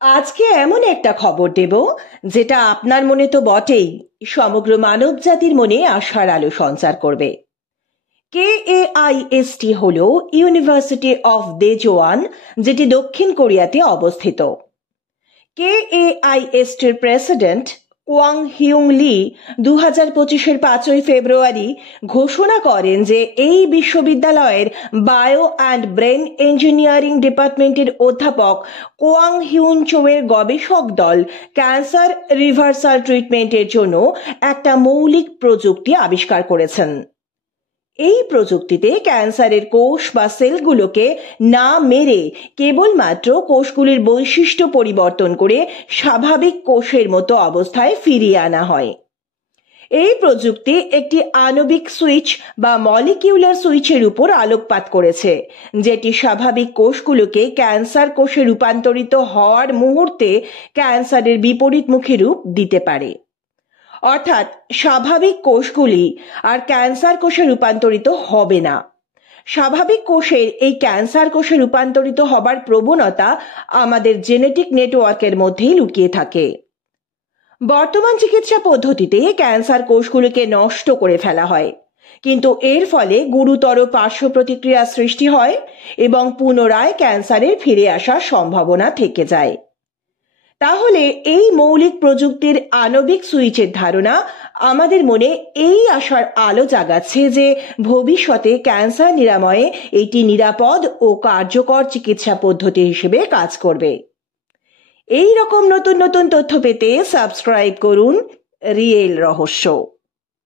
আজকে এমন একটা খবর দেব যেটা আপনার মনে তো বটেই, সমগ্র মানব জাতির মনে আশার আলো সঞ্চার করবে। কেএআইএসটি হলো ইউনিভার্সিটি অফ দেজোয়ান, যেটি দক্ষিণ কোরিয়াতে অবস্থিত। কেএআইএসটির প্রেসিডেন্ট কোয়াং হিউং লি 2025-এর 5ই ফেব্রুয়ারি ঘোষণা করেন যে এই বিশ্ববিদ্যালয়ের বায়ো অ্যান্ড ব্রেন ইঞ্জিনিয়ারিং ডিপার্টমেন্টের অধ্যাপক কোয়াং হিউন চোয়ের গবেষক দল ক্যান্সার রিভার্সাল ট্রিটমেন্টের জন্য একটা মৌলিক প্রযুক্তি আবিষ্কার করেছেন। এই প্রযুক্তিতে ক্যান্সারের কোষ বা সেলগুলোকে না মেরে কেবলমাত্র কোষগুলির বৈশিষ্ট্য পরিবর্তন করে স্বাভাবিক কোষের মতো অবস্থায় ফিরিয়ে আনা হয়। এই প্রযুক্তি একটি আণবিক সুইচ বা মলিকিউলার সুইচের উপর আলোকপাত করেছে, যেটি স্বাভাবিক কোষগুলোকে ক্যান্সার কোষে রূপান্তরিত হওয়ার মুহূর্তে ক্যান্সারের বিপরীতমুখী রূপ দিতে পারে। অর্থাৎ স্বাভাবিক কোষগুলি আর ক্যান্সার কোষে রূপান্তরিত হবে না। স্বাভাবিক কোষের এই ক্যান্সার কোষে রূপান্তরিত হবার প্রবণতা আমাদের জেনেটিক নেটওয়ার্কের মধ্যেই লুকিয়ে থাকে। বর্তমান চিকিৎসা পদ্ধতিতে ক্যান্সার কোষগুলিকে নষ্ট করে ফেলা হয়, কিন্তু এর ফলে গুরুতর পার্শ্ব প্রতিক্রিয়া সৃষ্টি হয় এবং পুনরায় ক্যান্সারের ফিরে আসার সম্ভাবনা থেকে যায়। তাহলে এই মৌলিক প্রযুক্তির আণবিক সুইচের ধারণা আমাদের মনে এই আশার আলো জাগাচ্ছে যে ভবিষ্যতে ক্যান্সার নিরাময়ে এটি নিরাপদ ও কার্যকর চিকিৎসা পদ্ধতি হিসেবে কাজ করবে। এই রকম নতুন নতুন তথ্য পেতে সাবস্ক্রাইব করুন রিয়েল রহস্য।